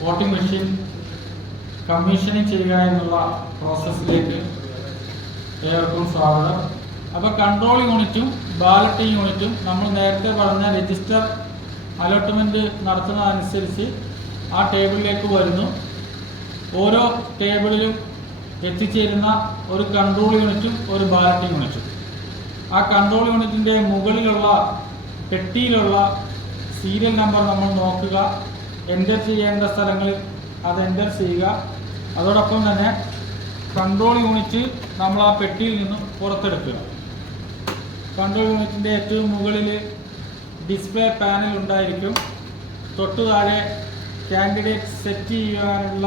Voting machine commissioning ചെയ്യുക എന്നുള്ള പ്രോസസ്സിലേക്ക് ഏവർക്കും സ്വാഗതം. അപ്പോൾ കൺട്രോൾ യൂണിറ്റും ബാലറ്റിംഗ് യൂണിറ്റും നമ്മൾ നേരത്തെ പറഞ്ഞ രജിസ്റ്റർ അലോട്ട്മെൻറ്റ് നടത്തുന്നതനുസരിച്ച് ആ ടേബിളിലേക്ക് വരുന്നു. ഓരോ ടേബിളിലും എത്തിച്ചേരുന്ന ഒരു കൺട്രോൾ യൂണിറ്റും ഒരു ബാലറ്റിംഗ് യൂണിറ്റും. ആ കൺട്രോൾ യൂണിറ്റിൻ്റെ മുകളിലുള്ള പെട്ടിയിലുള്ള സീരിയൽ നമ്പർ നമ്മൾ നോക്കുക, എൻ്റർ ചെയ്യേണ്ട സ്ഥലങ്ങളിൽ അത് എൻ്റർ ചെയ്യുക. അതോടൊപ്പം തന്നെ കൺട്രോൾ യൂണിറ്റ് നമ്മൾ ആ പെട്ടിയിൽ നിന്നും പുറത്തെടുക്കുക. കൺട്രോൾ യൂണിറ്റിൻ്റെ ഏറ്റവും മുകളിൽ ഡിസ്പ്ലേ പാനൽ ഉണ്ടായിരിക്കും. തൊട്ടു താഴെ കാൻഡിഡേറ്റ് സെറ്റ് ചെയ്യാനുള്ള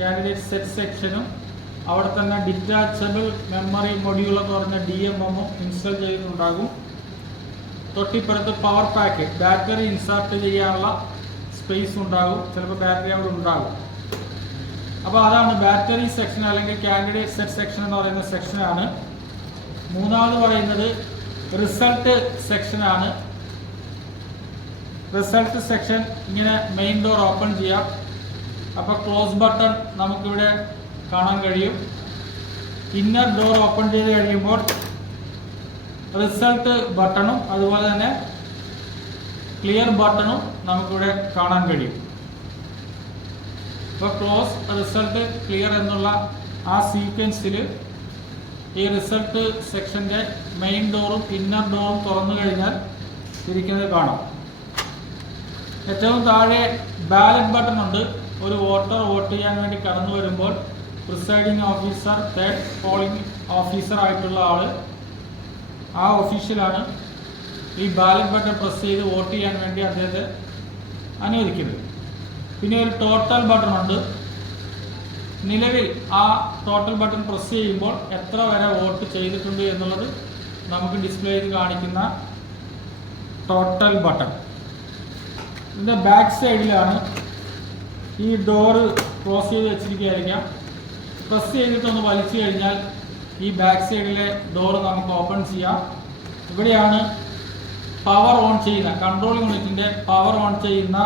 കാൻഡിഡേറ്റ് സെറ്റ് സെക്ഷനും അവിടെ തന്നെ ഡിറ്റാച്ചബിൾ മെമ്മറി മൊഡ്യൂൾ എന്ന് പറഞ്ഞ DMM ഇൻസ്റ്റാൾ ചെയ്യുന്നുണ്ടാകും. തൊട്ടിപ്പുറത്ത് പവർ പാക്ക് ബാറ്ററി ഇൻസേർട്ട് ചെയ്യാനുള്ള സ്പേസ് ഉണ്ടാകും. ചിലപ്പോൾ ബാറ്ററി അവിടെ ഉണ്ടാകും. അപ്പോൾ അതാണ് ബാറ്ററി സെക്ഷൻ അല്ലെങ്കിൽ കാൻഡിഡേറ്റ് സെറ്റ് സെക്ഷൻ എന്ന് പറയുന്ന സെക്ഷനാണ്. മൂന്നാമത് പറയുന്നത് റിസൾട്ട് സെക്ഷനാണ്. റിസൾട്ട് സെക്ഷൻ ഇങ്ങനെ മെയിൻ ഡോർ ഓപ്പൺ ചെയ്യാം. അപ്പോൾ ക്ലോസ് ബട്ടൺ നമുക്കിവിടെ കാണാൻ കഴിയും. ഇന്നർ ഡോർ ഓപ്പൺ ചെയ്ത് കഴിയുമ്പോൾ റിസൾട്ട് ബട്ടണും അതുപോലെ തന്നെ ക്ലിയർ ബട്ടണും നമുക്കിവിടെ കാണാൻ കഴിയും. ഇപ്പോൾ ക്ലോസ് റിസൾട്ട് ക്ലിയർ എന്നുള്ള ആ സീക്വൻസിൽ ഈ റിസൾട്ട് സെക്ഷൻ്റെ മെയിൻ ഡോറും ഇന്നർ ഡോറും തുറന്നു കഴിഞ്ഞാൽ ഇരിക്കുന്നത് കാണാം. ഏറ്റവും താഴെ ബാലറ്റ് ബട്ടൺ ഉണ്ട്. ഒരു വോട്ടർ വോട്ട് ചെയ്യാൻ വേണ്ടി കടന്നു വരുമ്പോൾ presiding officer, third polling officer ആയിട്ടുള്ള ആൾ, ആ ഒഫീഷ്യലാണ് ഈ ബാലറ്റ് ബട്ടൺ പ്രസ് ചെയ്ത് വോട്ട് ചെയ്യാൻ വേണ്ടി അദ്ദേഹത്തെ അനുവദിക്കുന്നത്. പിന്നെ ഒരു ടോട്ടൽ ബട്ടൺ ഉണ്ട്. നിലവിൽ ആ ടോട്ടൽ ബട്ടൺ പ്രസ് ചെയ്യുമ്പോൾ എത്ര വരെ വോട്ട് ചെയ്തിട്ടുണ്ട് എന്നുള്ളത് നമുക്ക് ഡിസ്പ്ലേ ചെയ്ത് കാണിക്കുന്ന ടോട്ടൽ ബട്ടൺ. ഇതിൻ്റെ ബാക്ക് സൈഡിലാണ് ഈ ഡോറ് ക്ലോസ് ചെയ്ത് വെച്ചിരിക്കുകയായിരിക്കാം. പ്രസ് ചെയ്തിട്ടൊന്ന് വലിച്ചു കഴിഞ്ഞാൽ ഈ ബാക്ക് സൈഡിലെ ഡോറ് നമുക്ക് ഓപ്പൺ ചെയ്യാം. ഇവിടെയാണ് പവർ ഓൺ ചെയ്യുന്ന കൺട്രോൾ യൂണിറ്റിൻ്റെ പവർ ഓൺ ചെയ്യുന്ന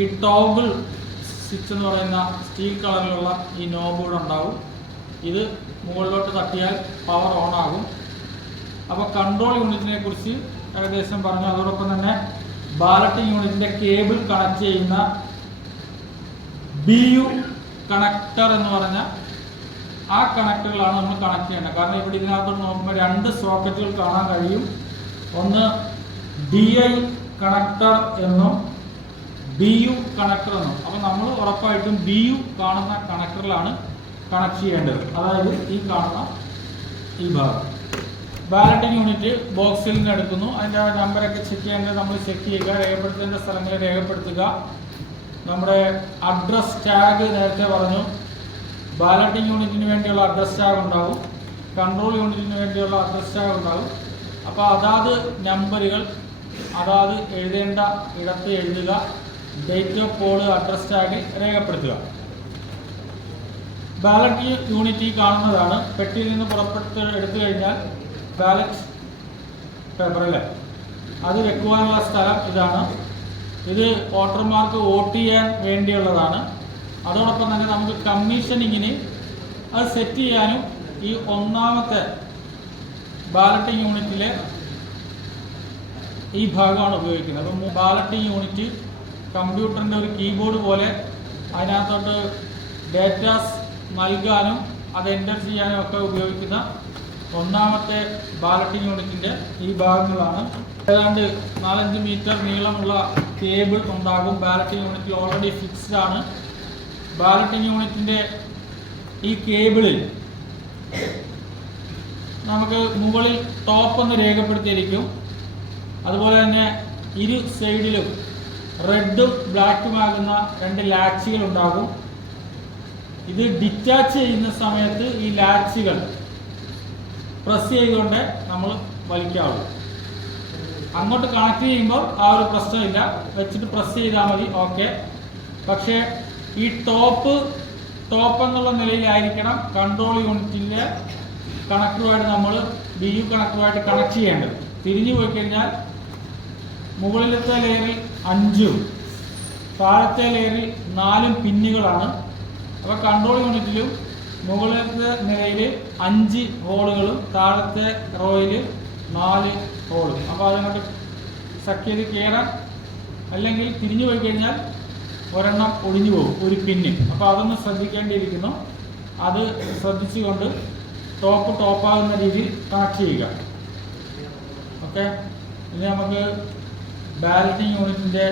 ഈ ടോഗിൾ സ്വിച്ച് എന്ന് പറയുന്ന സ്റ്റീൽ കളറിലുള്ള ഈ നോബ് കൂടെ ഉണ്ടാവും. ഇത് മുകളിലോട്ട് തട്ടിയാൽ പവർ ഓൺ ആകും. അപ്പോൾ കൺട്രോൾ യൂണിറ്റിനെ കുറിച്ച് ഏകദേശം പറഞ്ഞു. അതോടൊപ്പം തന്നെ ബാലറ്റിംഗ് യൂണിറ്റിൻ്റെ കേബിൾ കണക്ട് ചെയ്യുന്ന BU കണക്ടർ എന്ന് പറഞ്ഞ ആ കണക്ടറുകളാണ് നമ്മൾ കണക്ട് ചെയ്യേണ്ടത്. കാരണം ഇവിടെ ഇതിനകത്ത് നോക്കുമ്പോൾ 2 സോക്കറ്റുകൾ കാണാൻ കഴിയും. ഒന്ന് DI കണക്ടർ എന്നും BU കണക്ടർ എന്നും. അപ്പോൾ നമ്മൾ ഉറപ്പായിട്ടും BU കാണുന്ന കണക്ടറിലാണ് കണക്ട് ചെയ്യേണ്ടത്. അതായത് ഈ കാണുന്ന ഈ ഭാഗം. ബാലറ്റിംഗ് യൂണിറ്റ് ബോക്സിൽ നിന്ന് എടുക്കുന്നു. അതിൻ്റെ നമ്പറൊക്കെ ചെക്ക് ചെയ്യേണ്ടത് നമ്മൾ ചെക്ക് ചെയ്യുക. രേഖപ്പെടുത്തേണ്ട സ്ഥലങ്ങൾ രേഖപ്പെടുത്തുക. നമ്മുടെ അഡ്രസ് ടാഗ് നേരത്തെ പറഞ്ഞു. ബാലറ്റിംഗ് യൂണിറ്റിന് വേണ്ടിയുള്ള അഡ്രസ് ടാഗ് ഉണ്ടാവും, കൺട്രോൾ യൂണിറ്റിന് വേണ്ടിയുള്ള അഡ്രസ് ടാഗ് ഉണ്ടാവും. അപ്പോൾ അതാത് നമ്പറുകൾ അതാത് എഴുതേണ്ട ഇടത്ത് എഴുതുക. ഡേറ്റ് ഓഫ് പോൾ അഡ്രസ് ടാഗിൽ രേഖപ്പെടുത്തുക. ബാലറ്റ് യൂണിറ്റ് കാണുന്നതാണ്. പെട്ടിയിൽ നിന്ന് എടുത്തു കഴിഞ്ഞാൽ ബാലറ്റ് പേപ്പർ അല്ലേ, അത് വെക്കുവാനുള്ള സ്ഥലം ഇതാണ്. ഇത് വോട്ടർമാർക്ക് വോട്ട് ചെയ്യാൻ വേണ്ടിയുള്ളതാണ്. അതോടൊപ്പം തന്നെ നമുക്ക് കമ്മീഷനിങ്ങിന് അത് സെറ്റ് ചെയ്യാനും ഈ ഒന്നാമത്തെ ബാലറ്റിംഗ് യൂണിറ്റിലെ ഈ ഭാഗമാണ് ഉപയോഗിക്കുന്നത്. അപ്പം ബാലറ്റിംഗ് യൂണിറ്റ് കമ്പ്യൂട്ടറിൻ്റെ ഒരു കീബോർഡ് പോലെ അതിനകത്തോട്ട് ഡേറ്റാസ് നൽകാനും അത് എൻ്റർ ചെയ്യാനും ഒക്കെ ഉപയോഗിക്കുന്ന ഒന്നാമത്തെ ബാലറ്റിംഗ് യൂണിറ്റിൻ്റെ ഈ ഭാഗങ്ങളാണ്. ഏതാണ്ട് 4-5 മീറ്റർ നീളമുള്ള കേബിൾ ഉണ്ടാകും. ബാലറ്റിംഗ് യൂണിറ്റിൽ ഓൾറെഡി ഫിക്സ്ഡ് ആണ്. ബാലറ്റിംഗ് യൂണിറ്റിൻ്റെ ഈ കേബിളിൽ നമുക്ക് മുകളിൽ ടോപ്പ് ഒന്ന് രേഖപ്പെടുത്തിയിരിക്കും. അതുപോലെ തന്നെ ഇരു സൈഡിലും റെഡും ബ്ലാക്കുമാകുന്ന 2 ലാച്ചുകൾ ഉണ്ടാകും. ഇത് ഡിറ്റാച്ച് ചെയ്യുന്ന സമയത്ത് ഈ ലാച്ചുകൾ പ്രസ് ചെയ്തുകൊണ്ട് നമ്മൾ വലിക്കാവുള്ളൂ. അങ്ങോട്ട് കണക്ട് ചെയ്യുമ്പോൾ ആ ഒരു പ്രശ്നമില്ല, വെച്ചിട്ട് പ്രസ് ചെയ്താൽ മതി. ഓക്കെ. പക്ഷേ ഈ ടോപ്പ് എന്നുള്ള നിലയിലായിരിക്കണം കൺട്രോൾ യൂണിറ്റിൻ്റെ കണക്ടറുമായിട്ട് നമ്മൾ BU കണക്ടറുമായിട്ട് കണക്ട് ചെയ്യേണ്ടത്. തിരിഞ്ഞു പോയി കഴിഞ്ഞാൽ മുകളിലത്തെ ലെയറിൽ 5ഉം താഴത്തെ ലെയറിൽ 4 പിന്നുകളാണ്. അപ്പോൾ കൺട്രോൾ യൂണിറ്റിലും മുകളിലത്തെ നിലയിൽ 5 ഹോളുകളും താഴത്തെ റോയിൽ 4 ഹോളും. അപ്പോൾ അതങ്ങോട്ട് സക്ക് ചെയ്ത് കയറാൻ അല്ലെങ്കിൽ തിരിഞ്ഞു പോയി കഴിഞ്ഞാൽ ഒരെണ്ണം ഒടിഞ്ഞു പോകും, ഒരു പിന്ന്. അപ്പോൾ അതൊന്ന് ശ്രദ്ധിക്കേണ്ടിയിരിക്കുന്നു. അത് ശ്രദ്ധിച്ചുകൊണ്ട് ടോപ്പാകുന്ന രീതിയിൽ കണക്ട് ചെയ്യുക. ഓക്കെ. ഇനി നമുക്ക് ബാലറ്റിംഗ് യൂണിറ്റിൻ്റെ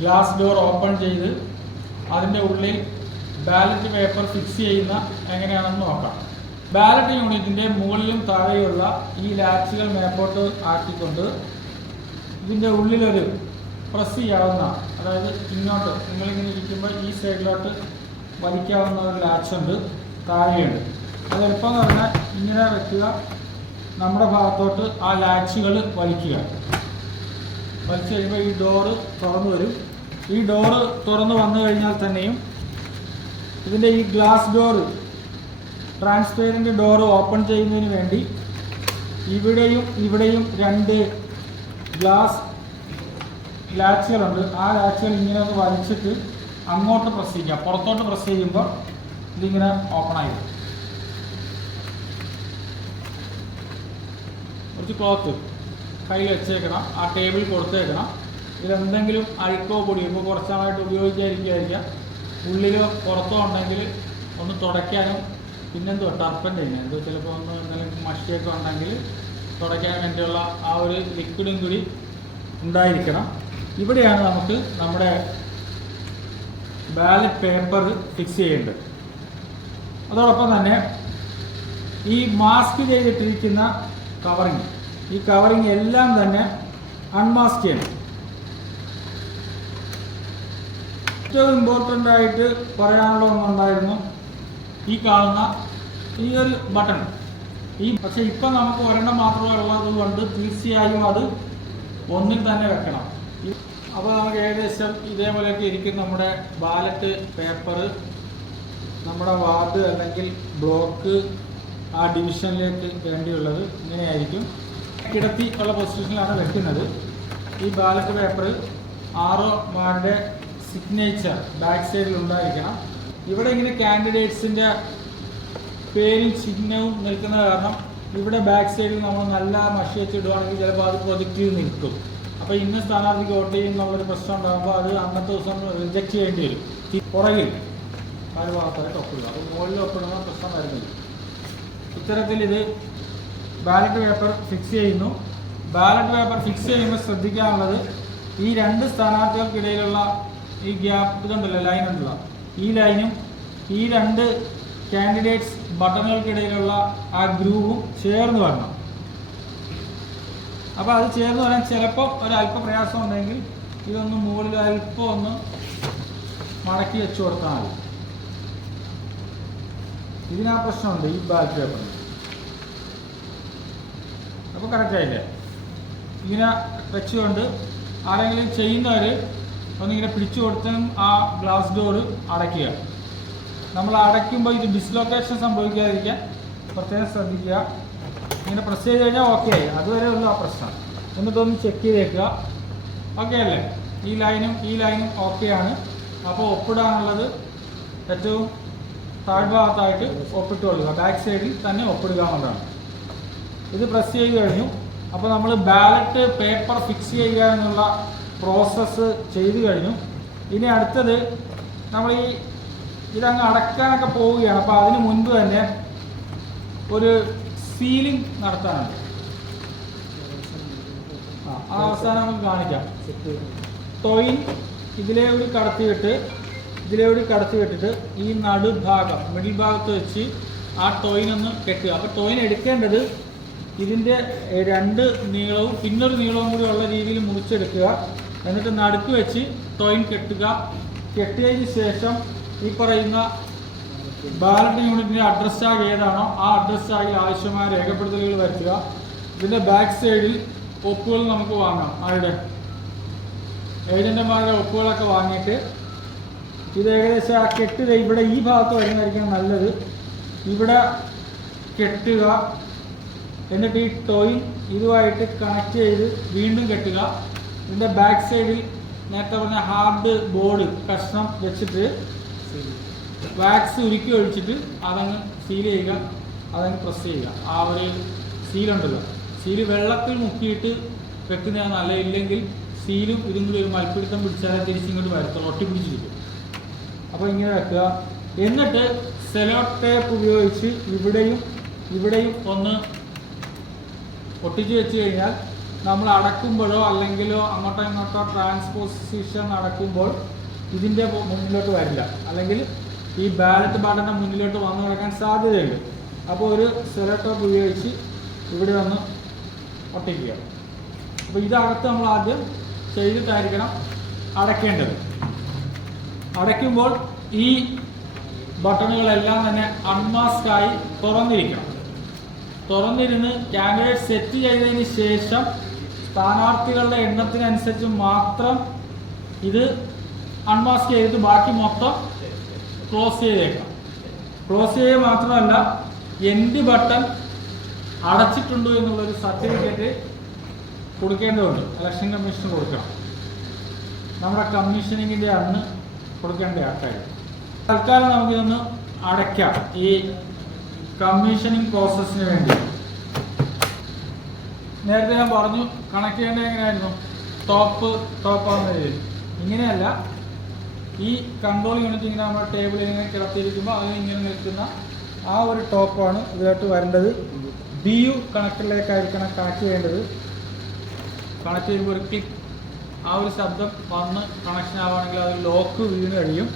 ഗ്ലാസ് ഡോർ ഓപ്പൺ ചെയ്ത് അതിൻ്റെ ഉള്ളിൽ ബാലറ്റ് പേപ്പർ ഫിക്സ് ചെയ്യുന്ന എങ്ങനെയാണെന്ന് നോക്കാം. ബാലറ്റ് യൂണിറ്റിൻ്റെ മുകളിലും താഴെയുള്ള ഈ ലാച്ചുകൾ മേപ്പോട്ട് ആക്കിക്കൊണ്ട് ഇതിൻ്റെ ഉള്ളിലൊരു പ്രസ് ചെയ്യാവുന്ന, അതായത് ഇങ്ങോട്ട് നിങ്ങളിങ്ങനെ ഇരിക്കുമ്പോൾ ഈ സൈഡിലോട്ട് വലിക്കാവുന്ന ഒരു ലാച്ചുണ്ട്, താഴെയുണ്ട്. അത് എളുപ്പമെന്ന് പറഞ്ഞാൽ ഇങ്ങനെ വെക്കുക, നമ്മുടെ ഭാഗത്തോട്ട് ആ ലാച്ചുകൾ വലിക്കുക. വലിച്ചു കഴിയുമ്പോൾ ഈ ഡോറ് തുറന്നു വരും. ഈ ഡോറ് തുറന്നു വന്നു കഴിഞ്ഞാൽ തന്നെയും ഇതിൻ്റെ ഈ glass door, transparent door open ചെയ്യുന്നതിന് വേണ്ടി ഇവിടെയും 2 ഗ്ലാസ് ലാച്ചുകളുണ്ട്. ആ ലാച്ചുകൾ ഇങ്ങനെ ഒന്ന് വലിച്ചിട്ട് അങ്ങോട്ട് പ്രസ് ചെയ്യുക. പുറത്തോട്ട് പ്രസ് ചെയ്യുമ്പോൾ ഇതിങ്ങനെ ഓപ്പൺ ആയി. കുറച്ച് ക്ലോത്ത് കയ്യിൽ വെച്ചേക്കണം, ആ ടേബിൾ കൊടുത്തേക്കണം. ഇതിലെന്തെങ്കിലും അഴുക്കോ പൊടിയോ ഇപ്പോൾ കുറച്ചാളായിട്ട് ഉപയോഗിക്കാതിരിക്കുക, ഉള്ളിലോ പുറത്തോ ഉണ്ടെങ്കിൽ ഒന്ന് തുടയ്ക്കാനും, പിന്നെന്തോ ടർപ്പൻ്റെ എന്തോ ചിലപ്പോൾ ഒന്ന് എന്തെങ്കിലും മഷിയൊക്കെ ഉണ്ടെങ്കിൽ തുടയ്ക്കാൻ വേണ്ടിയുള്ള ആ ഒരു ലിക്വിഡും കൂടി ഉണ്ടായിരിക്കണം. ഇവിടെയാണ് നമുക്ക് നമ്മുടെ ബാലറ്റ് പേപ്പർ ഫിക്സ് ചെയ്യേണ്ടത്. അതോടൊപ്പം തന്നെ ഈ മാസ്ക് ചെയ്തിട്ടിരിക്കുന്ന കവറിങ്, ഈ കവറിങ് എല്ലാം തന്നെ അൺമാസ്ക് ചെയ്യണം. ഏറ്റവും ഇമ്പോർട്ടൻ്റ് ആയിട്ട് പറയാനുള്ള ഒന്നുണ്ടായിരുന്നു ഈ കാണുന്ന ഈ ഒരു ബട്ടൺ. പക്ഷെ ഇപ്പം നമുക്ക് ഒരെണ്ണം മാത്രമേ ഉള്ളത് കൊണ്ട് തീർച്ചയായും അത് ഒന്നിൽ തന്നെ വെക്കണം. അപ്പോൾ നമുക്ക് ഏകദേശം ഇതേപോലെയൊക്കെ ഇരിക്കും നമ്മുടെ ബാലറ്റ് പേപ്പർ. നമ്മുടെ വാർഡ് അല്ലെങ്കിൽ ബ്ലോക്ക് ആ ഡിവിഷനിലേക്ക് വേണ്ടിയുള്ളത് ഇങ്ങനെയായിരിക്കും. കിടത്തി ഉള്ള പൊസിഷനിലാണ് വെക്കുന്നത്. ഈ ബാലറ്റ് പേപ്പർ 6 മാരുടെ സിഗ്നേച്ചർ ബാക്ക് സൈഡിൽ ഉണ്ടായിരിക്കണം. ഇവിടെ ഇങ്ങനെ കാൻഡിഡേറ്റ്സിൻ്റെ പേരും ചിഹ്നവും നിൽക്കുന്ന കാരണം ഇവിടെ ബാക്ക് സൈഡിൽ നമ്മൾ നല്ല മഷി വെച്ചിടുവാണെങ്കിൽ ചിലപ്പോൾ അത് പ്രൊജക്റ്റ് ചെയ്ത് നിൽക്കും. അപ്പോൾ ഇന്ന സ്ഥാനാർത്ഥിക്ക് വോട്ട് ചെയ്യുന്നുള്ളൊരു പ്രശ്നം ഉണ്ടാകുമ്പോൾ അത് അന്നത്തെ ദിവസം റിജക്റ്റ് ചെയ്യേണ്ടി വരും. പുറകിൽ കാല് ഭാഗത്തായിട്ട് ഒപ്പിടുക, അപ്പോൾ മുകളിൽ ഒപ്പിടുന്ന പ്രശ്നം വരുന്നില്ല. ഇത്തരത്തിൽ ഇത് ബാലറ്റ് പേപ്പർ ഫിക്സ് ചെയ്യുന്നു. ബാലറ്റ് പേപ്പർ ഫിക്സ് ചെയ്യുമ്പോൾ ശ്രദ്ധിക്കാനുള്ളത് ഈ 2 സ്ഥാനാർത്ഥികൾക്കിടയിലുള്ള ഈ ഗ്യാപ്പ് ഇതുണ്ടല്ലോ, ലൈൻ ഉണ്ടല്ലോ, ഈ ലൈനും ഈ 2 കാൻഡിഡേറ്റ്സ് ബട്ടണുകൾക്കിടയിലുള്ള ആ ഗ്രൂവും ചേർന്ന് വരണം. അപ്പോൾ അത് ചേർന്ന് വരാൻ ചിലപ്പോൾ ഒരല്പ പ്രയാസം ഉണ്ടെങ്കിൽ ഇതൊന്ന് മുകളിൽ അല്പം ഒന്ന് മടക്കി വെച്ച് കൊടുത്താൽ മതി. ഇതിനാ പ്രശ്നമുണ്ട് ഈ ബാലറ്റ് പേപ്പറിന്. അപ്പോൾ കറക്റ്റായില്ലേ? ഇങ്ങനെ വെച്ചുകൊണ്ട് ആരെങ്കിലും ചെയ്യുന്നവർ ഒന്നിങ്ങനെ പിടിച്ചു കൊടുത്തും ആ ഗ്ലാസ് ഡോറ് അടയ്ക്കുക. നമ്മൾ അടയ്ക്കുമ്പോൾ ഇത് ഡിസ്ലൊക്കേഷൻ സംഭവിക്കാതിരിക്കാൻ പ്രത്യേകം ശ്രദ്ധിക്കുക. ഇങ്ങനെ പ്രസ് ചെയ്ത് കഴിഞ്ഞാൽ ഓക്കെ ആയി, അതുവരെ ഉള്ള ആ പ്രശ്നം. എന്നിട്ടൊന്ന് ചെക്ക് ചെയ്തേക്കുക. ഓക്കെ അല്ലേ? ഈ ലൈനും ഓക്കെയാണ്. അപ്പോൾ ഒപ്പിടാനുള്ളത് ഏറ്റവും താഴ്ഭാഗത്തായിട്ട് ഒപ്പിട്ട് കൊടുക്കുക, ബാക്ക് സൈഡിൽ തന്നെ ഒപ്പിടുക എന്നുള്ളതാണ്. ഇത് പ്രസ് ചെയ്ത് കഴിഞ്ഞു. അപ്പോൾ നമ്മൾ ബാലറ്റ് പേപ്പർ ഫിക്സ് ചെയ്യുക എന്നുള്ള പ്രോസസ്സ് ചെയ്തു കഴിഞ്ഞു. ഇനി അടുത്തത് നമ്മൾ ഇതങ്ങ് അടയ്ക്കാനൊക്കെ പോവുകയാണ്. അപ്പോൾ അതിന് മുൻപ് തന്നെ ഒരു സീലിംഗ് നടത്താനുണ്ട്. ആ അവസാനം നമുക്ക് കാണിക്കാം. ടോയിൻ ഇതിലേകൂടി കടത്തിവിട്ടിട്ട് ഈ നടുഭാഗം മിഡിൽ ഭാഗത്ത് വെച്ച് ആ ടോയിനൊന്ന് കെട്ടുക. അപ്പോൾ ടോയിൻ എടുക്കേണ്ടത് ഇതിൻ്റെ 2 നീളവും പിന്നൊരു നീളവും കൂടി ഉള്ള രീതിയിൽ മുറിച്ചെടുക്കുക. എന്നിട്ട് നടുക്ക് വെച്ച് ടോയിൻ കെട്ടുക. കെട്ടിയതിന് ശേഷം ഈ പറയുന്ന ബാലറ്റ് യൂണിറ്റിൻ്റെ അഡ്രസ് ടാഗ് ഏതാണോ ആ അഡ്രസ് ടാഗിൽ ആവശ്യമായ രേഖപ്പെടുത്തലുകൾ വരുത്തുക. ഇതിൻ്റെ ബാക്ക് സൈഡിൽ ഒപ്പുകൾ നമുക്ക് വാങ്ങാം. ആരുടെ ഏജന്റുമാരുടെ ഒപ്പുകളൊക്കെ വാങ്ങിയിട്ട് ഇത് ഏകദേശം ആ കെട്ടുക ഇവിടെ ഈ ഭാഗത്ത് വരുന്നതായിരിക്കും നല്ലത്. ഇവിടെ കെട്ടുക. എന്നിട്ട് ഈ ടോയിൻ ഇതുമായിട്ട് കണക്ട് ചെയ്ത് വീണ്ടും കെട്ടുക. ഇതിൻ്റെ ബാക്ക് സൈഡിൽ നേരത്തെ പറഞ്ഞ ഹാർഡ് ബോർഡ് കഷ്ണം വെച്ചിട്ട് വാക്സ് ഉരുക്കി ഒഴിച്ചിട്ട് അതങ്ങ് സീൽ ചെയ്യുക, അതങ്ങ് പ്രസ് ചെയ്യുക. ആ ഒരു സീലുണ്ടല്ലോ, സീല് വെള്ളത്തിൽ മുക്കിയിട്ട് വെക്കുന്നതാണ് നല്ല. ഇല്ലെങ്കിൽ സീലും ഇതും ഒരു മൽപ്പിടുത്തം പിടിച്ചാലേ തിരിച്ചിങ്ങോട്ട് വരത്തുള്ളൂ, ഒട്ടിപ്പിടിച്ചിരിക്കും. അപ്പോൾ ഇങ്ങനെ വെക്കുക. എന്നിട്ട് സെലോ ടേപ്പ് ഉപയോഗിച്ച് ഇവിടെയും ഒന്ന് ഒട്ടിച്ച് വെച്ച് കഴിഞ്ഞാൽ നമ്മൾ അടക്കുമ്പോഴോ അല്ലെങ്കിലോ അങ്ങോട്ടോ ഇങ്ങോട്ടോ ട്രാൻസ്പോസിഷൻ നടക്കുമ്പോൾ ഇതിൻ്റെ മുന്നിലോട്ട് വരില്ല, അല്ലെങ്കിൽ ഈ ബാലറ്റ് ബട്ടൻ്റെ മുന്നിലോട്ട് വന്നു കിടക്കാൻ സാധ്യതയുണ്ട്. അപ്പോൾ ഒരു സെലോ ടേപ്പ് ഉപയോഗിച്ച് ഇവിടെ ഒന്ന് ഒട്ടിക്കുക. അപ്പോൾ ഇതകത്ത് നമ്മൾ ആദ്യം ചെയ്തിട്ടായിരിക്കണം അടയ്ക്കേണ്ടത്. അടയ്ക്കുമ്പോൾ ഈ ബട്ടണുകളെല്ലാം തന്നെ അൺമാസ്കായി തുറന്നിരിക്കണം. തുറന്നിരുന്ന് കാൻഡിഡേറ്റ് സെറ്റ് ചെയ്തതിന് ശേഷം സ്ഥാനാർത്ഥികളുടെ എണ്ണത്തിനനുസരിച്ച് മാത്രം ഇത് അൺമാസ്ക് ചെയ്തിട്ട് ബാക്കി മൊത്തം ക്ലോസ് ചെയ്തേക്കാം. ക്ലോസ് ചെയ്യുക മാത്രമല്ല, എൻഡ് ബട്ടൺ അടച്ചിട്ടുണ്ടോ എന്നുള്ളൊരു സർട്ടിഫിക്കറ്റ് കൊടുക്കേണ്ടതുണ്ട്. ഇലക്ഷൻ കമ്മീഷന് കൊടുക്കണം. നമ്മുടെ കമ്മീഷനിങ്ങിൻ്റെ അന്ന് കൊടുക്കേണ്ട ആൾക്കാർ. തൽക്കാലം നമുക്കിതൊന്ന് അടയ്ക്കാം ഈ കമ്മീഷനിങ് പ്രോസസ്സിന് വേണ്ടി. നേരത്തെ ഞാൻ പറഞ്ഞു കണക്ട് ചെയ്യേണ്ടത് എങ്ങനെയായിരുന്നു, ടോപ്പാകുന്ന രീതിയിൽ. ഇങ്ങനെയല്ല, ഈ കൺട്രോൾ യൂണിറ്റ് ഇങ്ങനെ നമ്മുടെ ടേബിളിൽ ഇങ്ങനെ കിടത്തിയിരിക്കുമ്പോൾ അതിന് ഇങ്ങനെ നിൽക്കുന്ന ആ ഒരു ടോപ്പാണ് ഇതായിട്ട് വരേണ്ടത്. BU കണക്ടറിലേക്കായിരിക്കണം കണക്ട് ചെയ്യേണ്ടത്. കണക്ട് ചെയ്യുമ്പോൾ ഒരു ക്ലിക്ക്, ആ ഒരു ശബ്ദം വന്ന് കണക്ഷൻ ആവുകയാണെങ്കിൽ അത് ലോക്ക് വീണ് കഴിയും.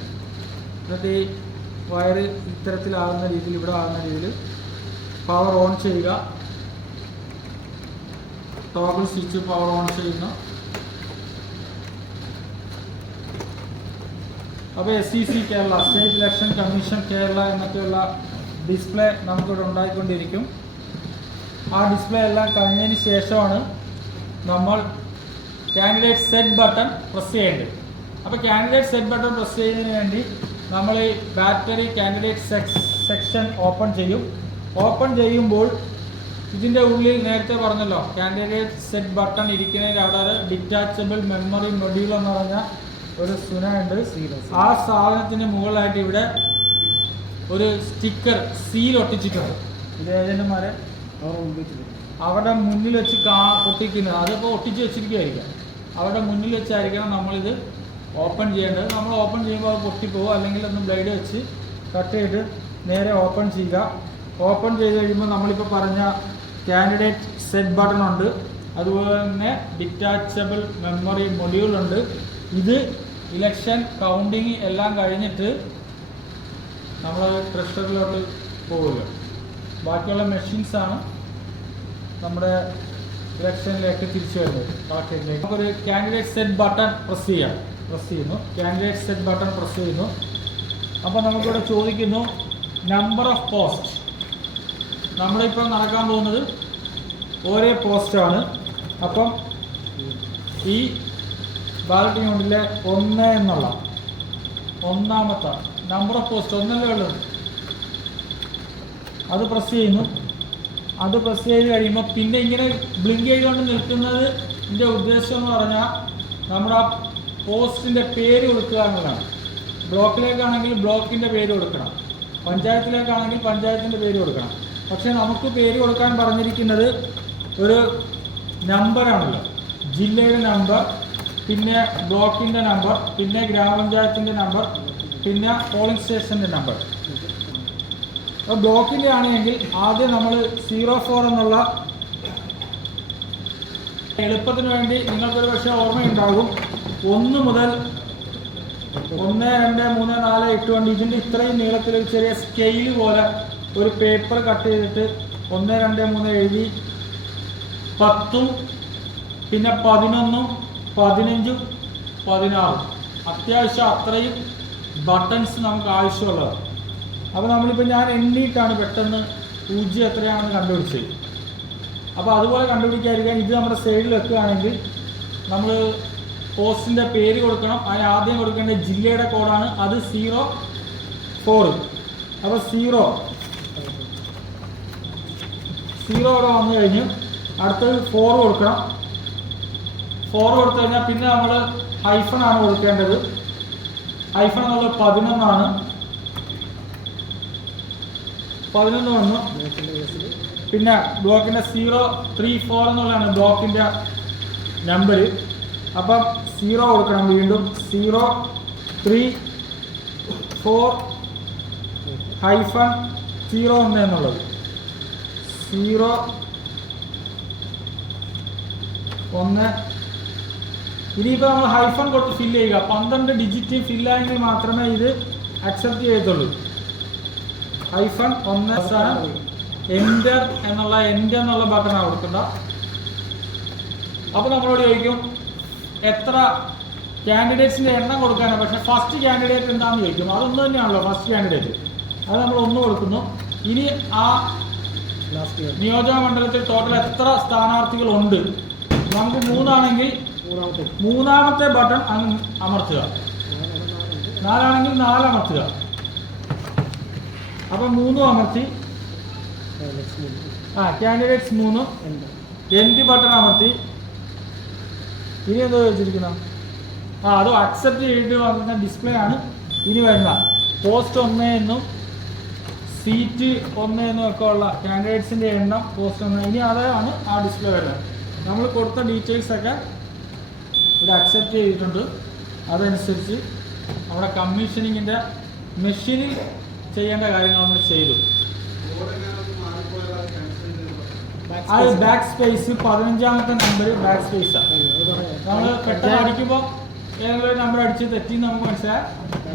എന്നിട്ട് ഈ വയറ് ഇത്തരത്തിലാകുന്ന രീതിയിൽ, ഇവിടെ ആകുന്ന രീതിയിൽ പവർ ഓൺ ചെയ്യുക. ടോഗിൾ സ്വിച്ച് പവർ ഓൺ ചെയ്യുന്നു. അപ്പോൾ SEC Kerala, state election commission Kerala എന്നൊക്കെയുള്ള ഡിസ്പ്ലേ നമുക്കിവിടെ ഉണ്ടായിക്കൊണ്ടിരിക്കും. ആ ഡിസ്പ്ലേ എല്ലാം കഴിഞ്ഞതിന് ശേഷമാണ് നമ്മൾ കാൻഡിഡേറ്റ് സെറ്റ് ബട്ടൺ പ്രസ് ചെയ്യേണ്ടത്. അപ്പോൾ കാൻഡിഡേറ്റ് സെറ്റ് ബട്ടൺ പ്രസ് ചെയ്യുന്നതിന് വേണ്ടി നമ്മൾ ഈ ബാറ്ററി കാൻഡിഡേറ്റ് സെക്ഷൻ ഓപ്പൺ ചെയ്യും. ഓപ്പൺ ചെയ്യുമ്പോൾ ഇതിൻ്റെ ഉള്ളിൽ നേരത്തെ പറഞ്ഞല്ലോ കാൻഡിഡേറ്റ് സെറ്റ് ബട്ടൺ ഇരിക്കുന്നതിൽ അവിടെ ഡിറ്റാച്ചബിൾ മെമ്മറി മൊഡ്യൂൾ എന്ന് പറഞ്ഞ ഒരു സുന ഉണ്ട്. ആ സാധനത്തിന് മുകളിലായിട്ട് ഇവിടെ ഒരു സ്റ്റിക്കർ സീൽ ഒട്ടിച്ചിട്ടുണ്ട്. ഇത് ഏജന്റുമാരെ അവരുടെ മുന്നിൽ വെച്ച് പൊട്ടിക്കുന്നത്, അതിപ്പോൾ ഒട്ടിച്ച് വെച്ചിരിക്കുകയായിരിക്കാം. അവരുടെ മുന്നിൽ വെച്ചായിരിക്കണം നമ്മളിത് ഓപ്പൺ ചെയ്യേണ്ടത്. നമ്മൾ ഓപ്പൺ ചെയ്യുമ്പോൾ അത് പൊട്ടിപ്പോകും, അല്ലെങ്കിൽ ഒന്ന് ബ്ലേഡ് വെച്ച് കട്ട് ചെയ്ത് നേരെ ഓപ്പൺ ചെയ്യുക. ഓപ്പൺ ചെയ്ത് കഴിയുമ്പോൾ നമ്മളിപ്പോൾ പറഞ്ഞ കാൻഡിഡേറ്റ് സെറ്റ് ബട്ടൺ ഉണ്ട്, അതുപോലെ തന്നെ ഡിറ്റാച്ചബിൾ മെമ്മറി മൊഡ്യൂൾ ഉണ്ട്. ഇത് ഇലക്ഷൻ കൗണ്ടിങ് എല്ലാം കഴിഞ്ഞിട്ട് നമ്മൾ ട്രഷറിലോട്ട് പോകുമല്ലോ. ബാക്കിയുള്ള മെഷീൻസാണ് നമ്മുടെ ഇലക്ഷനിലേക്ക് തിരിച്ചു വരുന്നത്, കളക്ടറേറ്റിലേക്ക്. നമുക്കൊരു കാൻഡിഡേറ്റ് സെറ്റ് ബട്ടൺ പ്രസ് ചെയ്യുന്നു. കാൻഡിഡേറ്റ് സെറ്റ് ബട്ടൺ പ്രസ് ചെയ്യുന്നു. അപ്പോൾ നമുക്കിവിടെ ചോദിക്കുന്നു നമ്പർ ഓഫ് പോസ്റ്റ്. നമ്മളിപ്പോൾ നടക്കാൻ പോകുന്നത് ഒരേ പോസ്റ്റാണ്. അപ്പം ഈ ബാലറ്റ് യൂണിറ്റിലെ 1 എന്നുള്ള ഒന്നാമത്തെ നമ്പർ ഓഫ് പോസ്റ്റ് 1 ഉള്ളത് അത് പ്രസ് ചെയ്യുന്നു. അത് പ്രസ് ചെയ്ത് കഴിയുമ്പോൾ പിന്നെ ഇങ്ങനെ ബ്ലിങ്ക് ചെയ്തുകൊണ്ട് നിൽക്കുന്നത് ഇതിൻ്റെ ഉദ്ദേശം എന്ന് പറഞ്ഞാൽ നമ്മുടെ ആ പോസ്റ്റിൻ്റെ പേര് കൊടുക്കുക എന്നുള്ളതാണ്. ബ്ലോക്കിലേക്കാണെങ്കിൽ ബ്ലോക്കിൻ്റെ പേര് കൊടുക്കണം, പഞ്ചായത്തിലേക്കാണെങ്കിൽ പഞ്ചായത്തിൻ്റെ പേര് കൊടുക്കണം. പക്ഷേ നമുക്ക് പേര് കൊടുക്കാൻ പറഞ്ഞിരിക്കുന്നത് ഒരു നമ്പറാണല്ലോ, ജില്ലയുടെ നമ്പർ, പിന്നെ ബ്ലോക്കിൻ്റെ നമ്പർ, പിന്നെ ഗ്രാമപഞ്ചായത്തിൻ്റെ നമ്പർ, പിന്നെ പോളിംഗ് സ്റ്റേഷൻ്റെ നമ്പർ. അപ്പോൾ ബ്ലോക്കിൻ്റെ ആണെങ്കിൽ ആദ്യം നമ്മൾ 04 എന്നുള്ള, എളുപ്പത്തിന് വേണ്ടി നിങ്ങൾക്കൊരു പക്ഷേ ഓർമ്മയുണ്ടാകും, 1 മുതൽ 1, 2, 3, 4, 8 കൊണ്ട് ഇതിൻ്റെ ഇത്രയും നീളത്തിൽ ഒരു ചെറിയ സ്കെയിൽ പോലെ ഒരു പേപ്പർ കട്ട് ചെയ്തിട്ട് 1, 2, 3 എഴുതി 10, പിന്നെ 11, 15, 16 അത്യാവശ്യം അത്രയും ബട്ടൺസ് നമുക്ക് ആവശ്യമുള്ളത്. അപ്പോൾ നമ്മളിപ്പോൾ ഞാൻ എണ്ണിയിട്ടാണ് പെട്ടെന്ന് 0 എത്രയാണെന്ന് കണ്ടുപിടിച്ചത്. അപ്പോൾ അതുപോലെ കണ്ടുപിടിക്കാതിരിക്കാൻ ഇത് നമ്മുടെ സൈഡിൽ വെക്കുകയാണെങ്കിൽ നമ്മൾ പോസ്റ്റിൻ്റെ പേര് കൊടുക്കണം. അതിന് ആദ്യം കൊടുക്കേണ്ട ജില്ലയുടെ കോഡാണ്, അത് 04. അപ്പോൾ 0 അവിടെ വന്നു കഴിഞ്ഞ് അടുത്തത് 4 കൊടുക്കണം. 4 കൊടുത്തു കഴിഞ്ഞാൽ പിന്നെ നമ്മൾ ഹൈഫൺ ആണ് കൊടുക്കേണ്ടത്. ഹൈഫൺ എന്നുള്ളത് 11 ആണ്. 11 വന്നു. പിന്നെ ബ്ലോക്കിൻ്റെ 034 എന്നുള്ളതാണ് ബ്ലോക്കിൻ്റെ നമ്പർ. അപ്പം 0 കൊടുക്കണം. വീണ്ടും 034-01 എന്നുള്ളത് 01. ഇനിയിപ്പോൾ നമ്മൾ ഹൈഫൺ കൊടുത്ത് ഫില്ല് ചെയ്യുക. 12 ഡിജിറ്റ് ഫില്ലായെങ്കിൽ മാത്രമേ ഇത് അക്സെപ്റ്റ് ചെയ്യത്തുള്ളൂ. ഹൈഫൺ 1 എൻ്റർ എന്നുള്ള ബട്ടണാണ് കൊടുക്കേണ്ട. അപ്പോൾ നമ്മളോട് ചോദിക്കും എത്ര കാൻഡിഡേറ്റ്സിൻ്റെ എണ്ണം കൊടുക്കാനാണ്. പക്ഷേ ഫസ്റ്റ് കാൻഡിഡേറ്റ് എന്താണെന്ന് ചോദിക്കും. അതൊന്നു തന്നെയാണല്ലോ ഫസ്റ്റ് കാൻഡിഡേറ്റ്. അത് നമ്മൾ 1 കൊടുക്കുന്നു. ഇനി ആ നിയോജക മണ്ഡലത്തിൽ ടോട്ടൽ എത്ര സ്ഥാനാർത്ഥികളുണ്ട്? നമുക്ക് 3 ആണെങ്കിൽ 3ാമത്തെ ബട്ടൺ അമർത്തുക. 4 ആണെങ്കിൽ 4 അമർത്തുക. അപ്പം 3 അമർത്തി കാൻഡിഡേറ്റ്സ് 3 എൻഡ് ബട്ടൺ അമർത്തി. ഇനി എന്തോ ചോദിച്ചിരിക്കുന്ന അത് അക്സെപ്റ്റ് ചെയ്തിട്ട് വന്ന ഡിസ്പ്ലേ ആണ് ഇനി വരുന്ന. പോസ്റ്റ് 1 എന്നും സീറ്റ് 1 എന്നും ഒക്കെ ഉള്ള കാൻഡിഡേറ്റ്സിൻ്റെ എണ്ണം പോസ്റ്റ് 1. ഇനി അതാണ് ആ ഡിസ്പ്ലേ വരുന്നത്. നമ്മൾ കൊടുത്ത ഡീറ്റെയിൽസൊക്കെ ഇവിടെ അക്സെപ്റ്റ് ചെയ്തിട്ടുണ്ട്. അതനുസരിച്ച് നമ്മുടെ കമ്മീഷനിങ്ങിൻ്റെ മെഷീനിൽ ചെയ്യേണ്ട കാര്യങ്ങൾ നമ്മൾ ചെയ്തു. അത് ബാക്ക് സ്പേസ് 15ാമത്തെ നമ്പർ ബാക്ക് സ്പേസാണ്. നമ്മൾ പെട്ടെന്ന് അടിക്കുമ്പോൾ ഏതെങ്കിലും നമ്പർ അടിച്ച് തെറ്റി നമുക്ക് മനസ്സിലായി.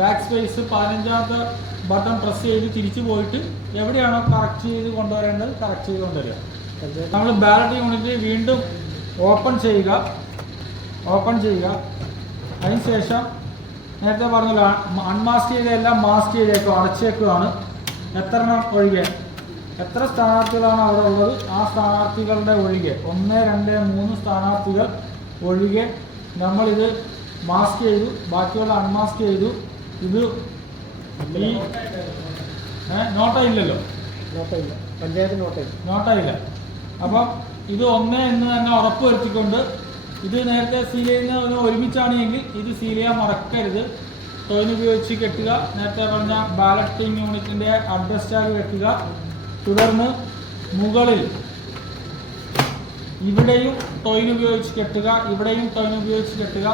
ബാക്ക് സ്പേസ് 15ാമത്തെ ബട്ടൺ പ്രസ് ചെയ്ത് തിരിച്ചു പോയിട്ട് എവിടെയാണോ കറക്റ്റ് ചെയ്ത് കൊണ്ടുവരേണ്ടത് കറക്റ്റ് ചെയ്ത് കൊണ്ടുവരിക. നമ്മൾ ബാലറ്റ് യൂണിറ്റ് വീണ്ടും ഓപ്പൺ ചെയ്യുക. അതിനുശേഷം നേരത്തെ പറഞ്ഞല്ലോ അൺമാസ്ക് ചെയ്തെല്ലാം മാസ്ക് ചെയ്തേക്കും, അടച്ചേക്കുവാണ്. എത്ര എണ്ണം ഒഴികെ എത്ര സ്ഥാനാർത്ഥികളാണ് അവിടെ ഉള്ളത് ആ സ്ഥാനാർത്ഥികളുടെ ഒഴികെ 1, 2, 3 സ്ഥാനാർത്ഥികൾ ഒഴികെ നമ്മളിത് മാസ്ക് ചെയ്തു. ബാക്കിയുള്ള അൺമാസ്ക് ചെയ്തു. ഇത് ഈ നോട്ടായില്ലല്ലോ, പഞ്ചായത്ത് നോട്ടായില്ല. അപ്പം ഇത് 1 എന്ന് തന്നെ ഉറപ്പ് വരുത്തിക്കൊണ്ട് ഇത് നേരത്തെ സീൽ ചെയ്യുന്ന ഒരുമിച്ചാണ് എങ്കിൽ ഇത് സീൽ ചെയ്യാൻ മറക്കരുത്. ടോയിൻ ഉപയോഗിച്ച് കെട്ടുക. നേരത്തെ പറഞ്ഞ ബാലറ്റിംഗ് യൂണിറ്റിൻ്റെ അഡ്രസ് ടാഗ് കെട്ടുക. തുടർന്ന് മുകളിൽ ഇവിടെയും ടോയിൻ ഉപയോഗിച്ച് കെട്ടുക, ഇവിടെയും ടോയിൻ ഉപയോഗിച്ച് കെട്ടുക.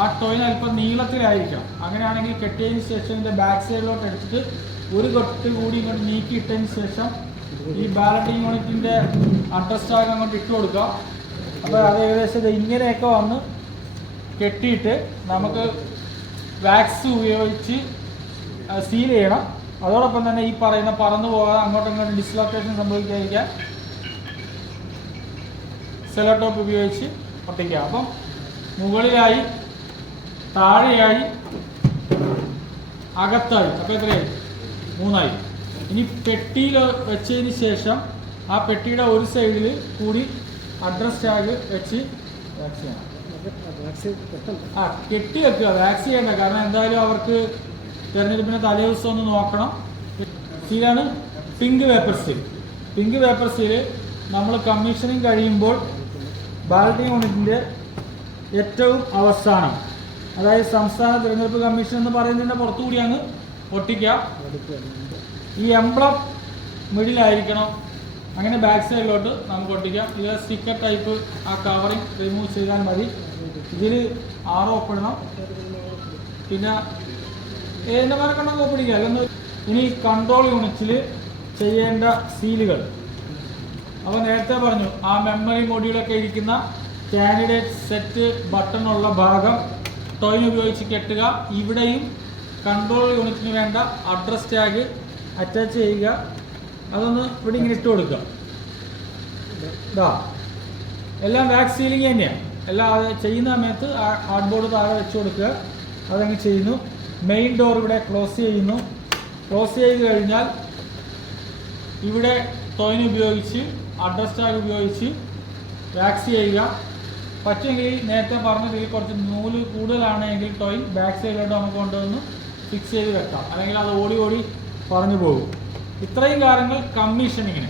ആ ടോയിൻ അല്പം നീളത്തിലായിരിക്കണം. അങ്ങനെയാണെങ്കിൽ കെട്ടിയതിന് ശേഷം ഇതിൻ്റെ ബാക്ക് സൈഡിലോട്ട് എടുത്തിട്ട് ഒരു കൊട്ട് കൂടി ഇങ്ങോട്ട് നീക്കിയിട്ടതിന് ശേഷം ഈ ബാലറ്റിംഗ് യൂണിറ്റിൻ്റെ അഡ്രസ് ടാഗ് അങ്ങോട്ട് ഇട്ട് കൊടുക്കുക. അപ്പോൾ അത് ഏകദേശം ഇങ്ങനെയൊക്കെ വന്ന് കെട്ടിയിട്ട് നമുക്ക് വാക്സ് ഉപയോഗിച്ച് സീൽ ചെയ്യണം. അതോടൊപ്പം തന്നെ ഈ പറയുന്ന പറന്നു പോകാതെ അങ്ങോട്ടും ഇങ്ങോട്ടും ഡിസ്ലൊക്കേഷൻ സംഭവിക്കാതിരിക്കാൻ സെല്ലോ ടോപ്പ് ഉപയോഗിച്ച് ഒട്ടിക്കുക. അപ്പം മുകളിലായി, താഴെയായി, അകത്തായി. അപ്പോൾ എത്രയായി? 3 ആയി. ഇനി പെട്ടിയിൽ വെച്ചതിന് ശേഷം ആ പെട്ടിയുടെ ഒരു സൈഡിൽ കൂടി അഡ്രസ് ടാഗ് വെച്ച് വാക്സ് ചെയ്യണം. കെട്ടി വെക്കുക, വാക്സ് ചെയ്യണ്ട. കാരണം എന്തായാലും അവർക്ക് തിരഞ്ഞെടുപ്പിന് തലേ ദിവസം ഒന്ന് നോക്കണം. ഇതാണ് pink paper seal. Pink paper seal നമ്മൾ കമ്മീഷനിങ് കഴിയുമ്പോൾ ബാലറ്റിംഗ് യൂണിറ്റിൻ്റെ ഏറ്റവും അവസാനം, അതായത് സംസ്ഥാന തിരഞ്ഞെടുപ്പ് കമ്മീഷൻ എന്ന് പറയുന്നതിൻ്റെ പുറത്തുകൂടിയാണ് ഒട്ടിക്കുക. ഈ എംബ്ലം മിഡിലായിരിക്കണം. അങ്ങനെ ബാക്ക് സൈഡിലോട്ട് നമുക്ക് ഒട്ടിക്കാം. ഇത് സ്റ്റിക്കർ ടൈപ്പ് ആ കവറിങ് റിമൂവ് ചെയ്താൽ മതി. ഇതിൽ 6 ഒപ്പിടണം. പിന്നെ ഏതിൻ്റെ മരക്കണ്ണം ഒപ്പിടിക്കുക. അല്ലെങ്കിൽ ഇനി കൺട്രോൾ യൂണിറ്റിൽ ചെയ്യേണ്ട സീലുകൾ. അപ്പോൾ നേരത്തെ പറഞ്ഞു ആ മെമ്മറി മൊഡ്യൂളൊക്കെ ഇരിക്കുന്ന കാൻഡിഡേറ്റ് സെറ്റ് ബട്ടണുള്ള ഭാഗം ടോയിൻ ഉപയോഗിച്ച് കെട്ടുക. ഇവിടെയും കൺട്രോൾ യൂണിറ്റിന് വേണ്ട അഡ്രസ് ടാഗ് അറ്റാച്ച് ചെയ്യുക. അതൊന്ന് ഇവിടെ ഇങ്ങനെ ഇട്ട് കൊടുക്കുക. ഇതാ എല്ലാം വാക്സ് സീലിംഗ് തന്നെയാണ്. എല്ലാം അത് ചെയ്യുന്ന സമയത്ത് ഹാർഡ് ബോർഡ് താഴെ വെച്ച് കൊടുക്കുക. അതങ്ങ് ചെയ്യുന്നു. മെയിൻ ഡോർ ഇവിടെ ക്ലോസ് ചെയ്യുന്നു. ക്ലോസ് ചെയ്ത് കഴിഞ്ഞാൽ ഇവിടെ ടോയിൻ ഉപയോഗിച്ച് അഡ്രസ് ടാഗ് ഉപയോഗിച്ച് വാക്സ് ചെയ്യുക. പറ്റുമെങ്കിൽ നേരത്തെ പറഞ്ഞതിൽ കുറച്ച് നൂല് കൂടുതലാണെങ്കിൽ ടോയിൻ ബാക്ക് സൈഡിലോട്ട് നമുക്ക് കൊണ്ടുവന്ന് ഫിക്സ് ചെയ്ത് വെക്കാം. അല്ലെങ്കിൽ അത് ഓടി പറഞ്ഞു പോകും. ഇത്രയും കാര്യങ്ങൾ കമ്മീഷനിങ്ങിന്.